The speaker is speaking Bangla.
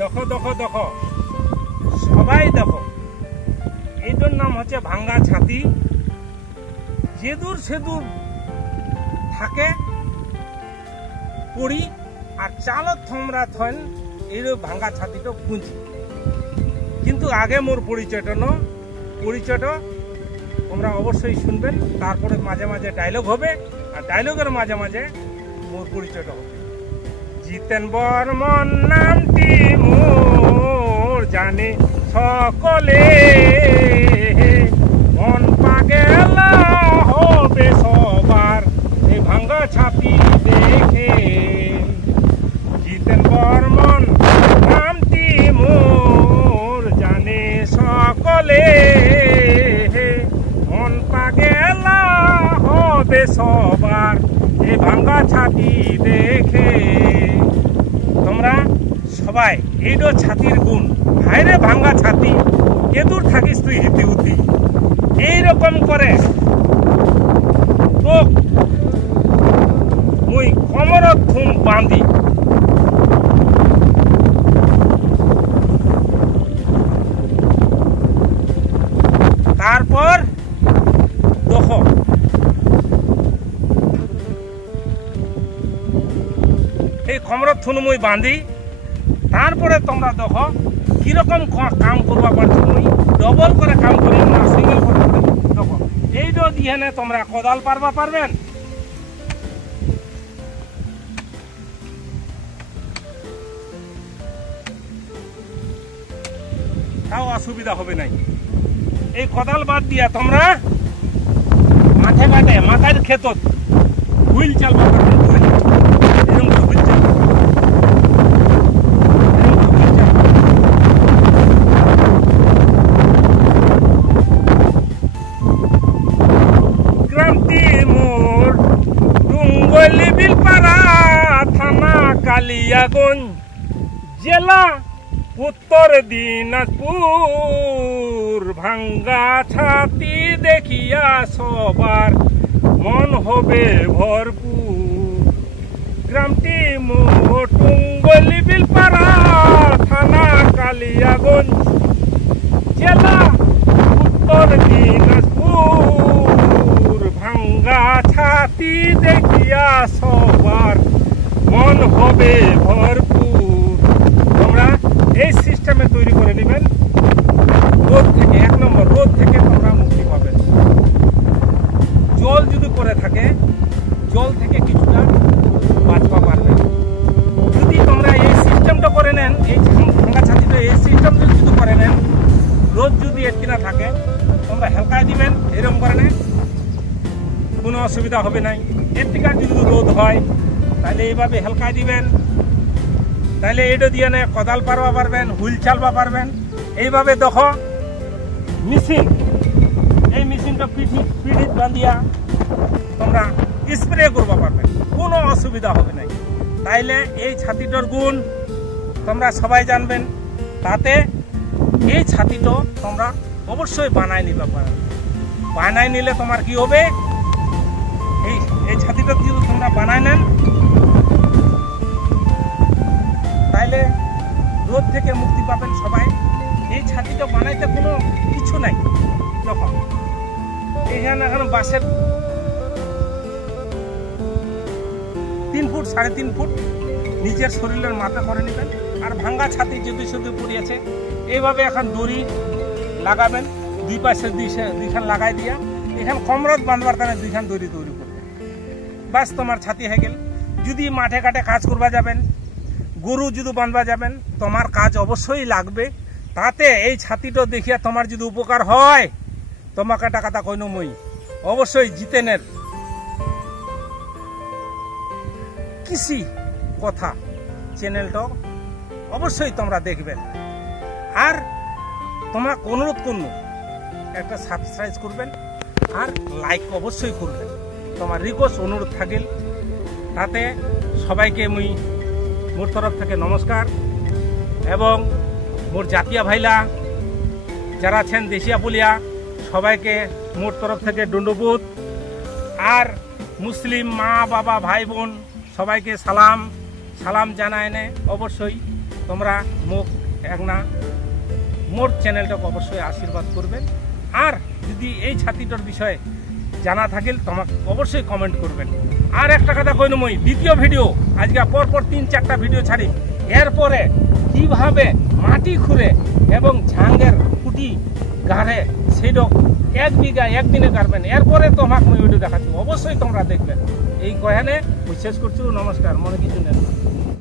দেখো দেখো দেখো সবাই দেখো, এইটার নাম হচ্ছে ভাঙ্গা ছাতি। যেদূর সেদূর থাকে পড়ি আর চালত থমরা থন এই ভাঙ্গা ছাতিটা গুঁজি। কিন্তু আগে মোর পরিচয়টা তোমরা অবশ্যই শুনবেন, তারপরে মাঝে মাঝে ডায়লগ হবে, আর ডায়লগের মাঝে মাঝে মোর পরিচয়টা হবে। জিতেন বর্মন নামটি মোর জানে সকলে, মন পাগল হবে সবার এই ভাঙ্গা ছাতি দেখে। জিতেন বর্মন নামটি মোর জানে সকলে, মন পাগল হবে সবার এই ভাঙ্গা ছাতি দেখে। তোমরা সবাই এইটো ছাতির গুণ, হায়রে ভাঙ্গা ছাতি কেদূর থাকিস তুই হিতি উতি, এইরকম করে তো মুই কমরত ধুম বাঁধি। তারপর দেখো এই কমরত থুন মুই বাঁধি। তারপরে তোমরা দেখো কিরকম কাম করবা পারছো, মুই ডবল করে কাম করি না সিঙ্গেল করে। দেখো এইটা দিয়ে তোমরা কোদাল পারবেন। তাও অসুবিধা হবে নাই। এই কোদাল বাদ দিয়া তোমরা মাথার ক্ষেতত হুইল চালবা পারবেন। কালিয়াগঞ্জ জেলা উত্তর দিনাজপুর, ভাঙ্গা ছাতি দেখিয়া সবার মন হবে ভরপুর। গ্রামটি মোর টুঙ্গলি বিলপাড়া, থানা কালিয়াগঞ্জ জেলা উত্তর দিনাজপুর, ভাঙ্গা ছাতি দেখিয়া সবার মন হবে ভরপুর। তোমরা এই সিস্টেমে তৈরি করে নেবেন। রোদ থেকে 1 নম্বর রোদ থেকে তোমরা মুক্তি পাবেন। জল যদি পড়ে থাকে জল থেকে কিছুটা বাঁচবা পারবেন। যদি তোমরা এই সিস্টেমটা করে নেন, এই ভাঙ্গা ছাতিটা এই সিস্টেম যদি করে নেন, রোদ যদি এটকিনা থাকে তোমরা হেলকায় দিবেন, এরকম করে নেন কোনো অসুবিধা হবে নাই। এর থেকে যদি রোদ হয় তাহলে এইভাবে হেলকায় দিবেন, তাহলে এটা দিয়ে কোদাল পারবা পারবেন, হুইল চালবা পারবেন। এইভাবে দেখো মেশিন, এই মেশিনটা পিঠিত বাঁধিয়া তোমরা স্প্রে করবা পারবেন, কোনো অসুবিধা হবে নাই। তাইলে এই ছাতিটার গুণ তোমরা সবাই জানবেন। তাতে এই ছাতিটা তোমরা অবশ্যই বানায় নিবা পারবে। বানায় নিলে তোমার কি হবে, এই ছাতিটা যদি তোমরা বানায় নেন তাইলে রোদ থেকে মুক্তি পাবেন সবাই। এই ছাতিটা বানাইতে কোনো কিছু নাই। দেখো এখানে বাঁশের 3 ফুট 3.5 ফুট নিচের শরীরের মাথা করে নেবেন। আর ভাঙ্গা ছাতি যদি শুধু পড়িয়েছে এইভাবে এখন দড়ি লাগাবেন, দুই পাশে দুইখান লাগাই দিয়া এখান কমরত বাঁধবার কারণে 2খান দড়ি তৈরি করবেন। বাস তোমার ছাতি হয়ে গেল। যদি মাঠে ঘাটে কাজ করবা যাবেন, গরু যদি বাঁধবা যাবেন, তোমার কাজ অবশ্যই লাগবে। তাতে এই ছাতিটা দেখিয়া তোমার যদি উপকার হয়, তোমাকে একটা কথা কইন মই অবশ্যই জিতেনের কৃষি কথা চ্যানেলটা অবশ্যই তোমরা দেখবেন। আর তোমরা অনুরোধ করুন একটা সাবস্ক্রাইব করবেন আর লাইক অবশ্যই করবেন। তোমার রিকোয়েস্ট অনুরোধ থাকিল। তাতে সবাইকে মুই মোর তরফ থেকে নমস্কার, এবং মোর জাতীয় ভাইলা যারা আছেন দেশিয়া পুলিয়া সবাইকে মোর তরফ থেকে দণ্ডবোধ। আর মুসলিম মা বাবা ভাই বোন সবাইকে সালাম জানায় নে অবশ্যই। তোমরা মুখ এক না মোর চ্যানেলটাকে অবশ্যই আশীর্বাদ করবেন। আর যদি এই ছাতিটার বিষয়ে জানা থাকে তোমাকে অবশ্যই কমেন্ট করবেন। আর একটা কথা কইন, মই দ্বিতীয় ভিডিও আজকে পরপর 3-4টা ভিডিও ছাড়ি। এরপরে কিভাবে মাটি খুঁড়ে এবং ঝাঙ্গের ফুটি গাড়ে সেইটা 1 বিঘা একদিনে গাড়বেন, এরপরে তোমাকে মই ভিডিও দেখাচ্ছি, অবশ্যই তোমরা দেখবেন। এই কয়ানে শেষ করছি। নমস্কার, মনে কিছু নেন।